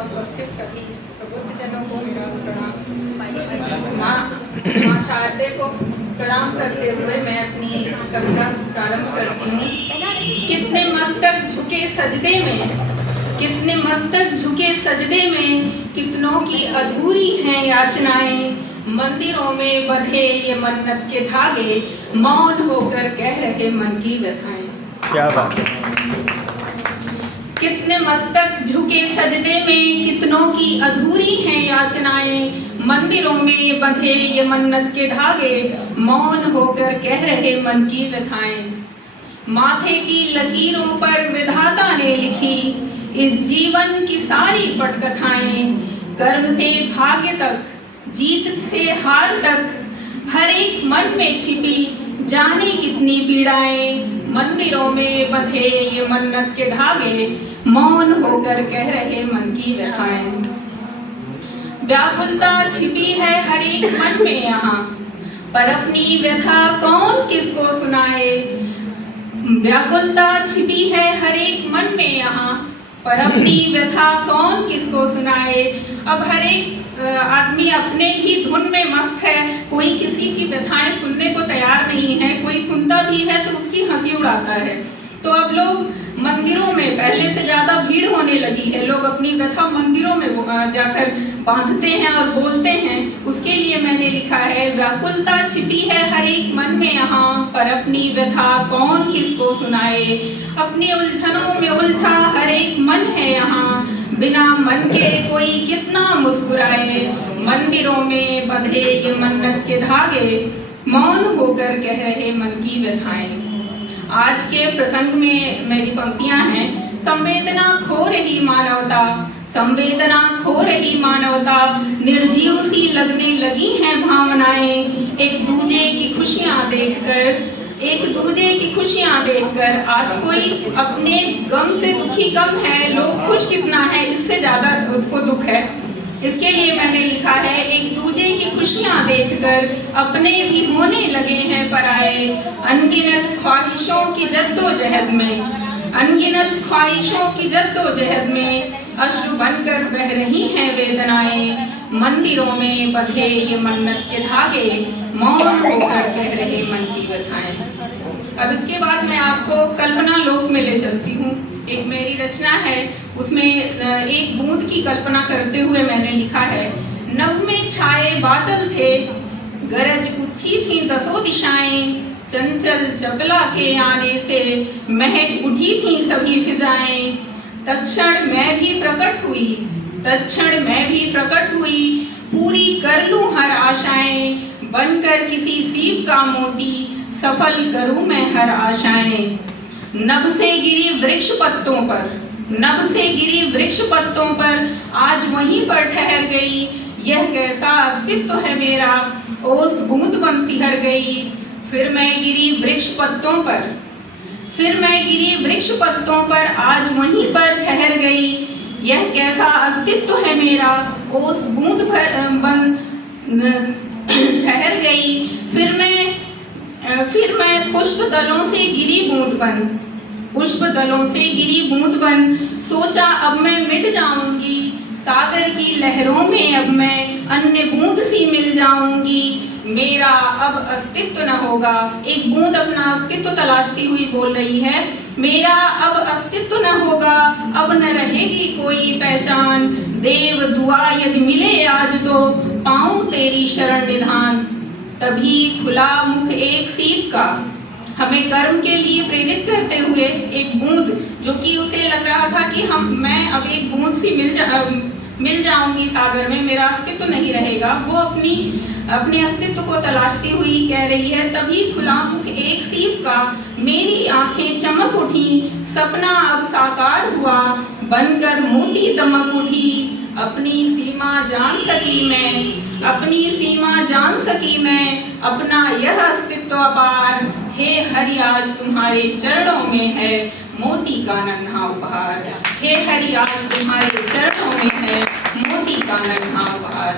यहाँ उपस्थित सभी प्रबुद्धजनों को मेरा प्रणाम। माँ शारदे को प्रणाम करते हुए मैं अपनी कविता प्रारंभ करती हूँ। कितने मस्तक झुके सजदे में, कितने मस्तक झुके सजदे में, कितनों की अधूरी हैं याचनाएं। मंदिरों में बंधे ये मन्नत के धागे, मौन होकर कह रहे मन की व्यथाएं। क्या बात है। कितने मस्तक झुके सजदे में, कितनों की अधूरी हैं याचनाएं। मंदिरों में बंधे ये मन्नत के धागे, मौन होकर कह रहे मन की व्यथाएं। माथे की लकीरों पर विधाता ने लिखी इस जीवन की सारी पटकथाएं। कर्म से भाग्य तक, जीत से हार तक, हर एक मन में छिपी जाने कितनी पीड़ाएं। मंदिरों में बंधे ये मन्नत के धागे, मौन होकर कह रहे मन की व्यथाएं। व्याकुलता छिपी है हर एक मन में यहाँ, पर अपनी व्यथा कौन किसको सुनाए। व्याकुलता छिपी है हर एक मन में यहाँ, पर अपनी व्यथा कौन किसको सुनाए। अब हर एक आदमी अपने ही धुन में मस्त है, कोई किसी की व्यथाएं सुनने को तैयार नहीं है। कोई सुनता भी है तो उसकी हंसी उड़ाता है। तो अब लोग मंदिरों में पहले से ज्यादा भीड़ होने लगी है। लोग अपनी व्यथा मंदिरों में जाकर बांधते हैं और बोलते हैं। उसके लिए मैंने लिखा है, व्याकुलता छिपी है हर एक मन में यहाँ, पर अपनी व्यथा कौन किसको सुनाए। अपनी उलझनों में उलझा हर एक मन है यहाँ, बिना मन के कोई कितना मुस्कुराए। मंदिरों में बंधे ये मन्नत के धागे, मौन होकर कह रहे मन की व्यथाएं। आज के प्रसंग में मेरी पंक्तियां हैं। संवेदना खो रही मानवता, संवेदना खो रही मानवता, निर्जीव सी लगने लगी हैं भावनाएं। एक दूजे की खुशियां देखकर, एक दूजे की खुशियां देखकर आज कोई अपने गम से दुखी कम है। लोग खुश कितना है, इससे ज्यादा उसको दुख है। इसके लिए मैंने लिखा है, एक दूजे की खुशियां देखकर अपने भी होने लगे हैं पराए। अनगिनत ख्वाहिशों की जद्दोजहद में, अनगिनत ख्वाहिशों की जद्दोजहद में, अश्रु बनकर बह रही हैं वेदनाएं। मंदिरों में बंधे ये मन्नत के धागे, मौन होकर कह रहे मन की व्यथाएं। अब इसके बाद मैं आपको कल्पना लोक में ले चलती हूँ। एक मेरी रचना है, उसमें एक बूंद की कल्पना करते हुए मैंने लिखा है। नभ में छाए बादल थे, गरज उठी थी दसों दिशाएं। चंचल चपला के आने से महक उठी थी सभी फिजाएं। तत्क्षण मैं भी प्रकट हुई, तत्क्षण मैं भी प्रकट हुई, पूरी कर लूं हर आशाएं। बनकर किसी सीप का मोती, सफल करूं मैं हर आशाएं। नभ से गिरी वृक्ष पत्तों पर, नभ से गिरी वृक्ष पत्तों पर, आज वहीं पर ठहर गई। यह कैसा अस्तित्व है मेरा, ओस बूंद बन सिहर गई। फिर मैं गिरी वृक्ष पत्तों पर, फिर मैं गिरी वृक्ष पत्तों पर, आज वहीं पर ठहर गई। यह कैसा अस्तित्व है मेरा, ओस बूंद बन ठहर गई। फिर मैं पुष्प दलों से गिरी बूंद बन, पुष्प दलों से गिरी बूंद बन। सोचा अब मैं मिट जाऊंगी, सागर की लहरों में अब मैं अन्य बूंद सी मिल जाऊंगी। मेरा अब अस्तित्व न होगा। एक बूंद अपना अस्तित्व तलाशती हुई बोल रही है। मेरा अब अस्तित्व न होगा, अब न रहेगी कोई पहचान। देव दुआ यदि मिले आज तो, पाऊं तेरी शरण निधान। तभी खुला मुख एक सीप का, हमें कर्म के लिए प्रेरित करते हुए। एक बूंद जो कि उसे लग रहा था कि मैं अब एक बूंद सी मिल जाऊंगी सागर में, मेरा अस्तित्व नहीं रहेगा। वो अपने अस्तित्व को तलाशती हुई कह रही है। तभी खुला मुख एक सीप का, मेरी आंखें चमक उठी, सपना अब साकार हुआ, बनकर मोती दमक उठी। अपनी सीमा जान सकी मैं, अपनी सीमा जान सकी मैं, अपना यह अस्तित्व अपार। हे हरि आज तुम्हारे चरणों में है, मोती का नन्हा उपहार। हे हरि आज तुम्हारे चरणों में है, मोती का नन्हा उपहार।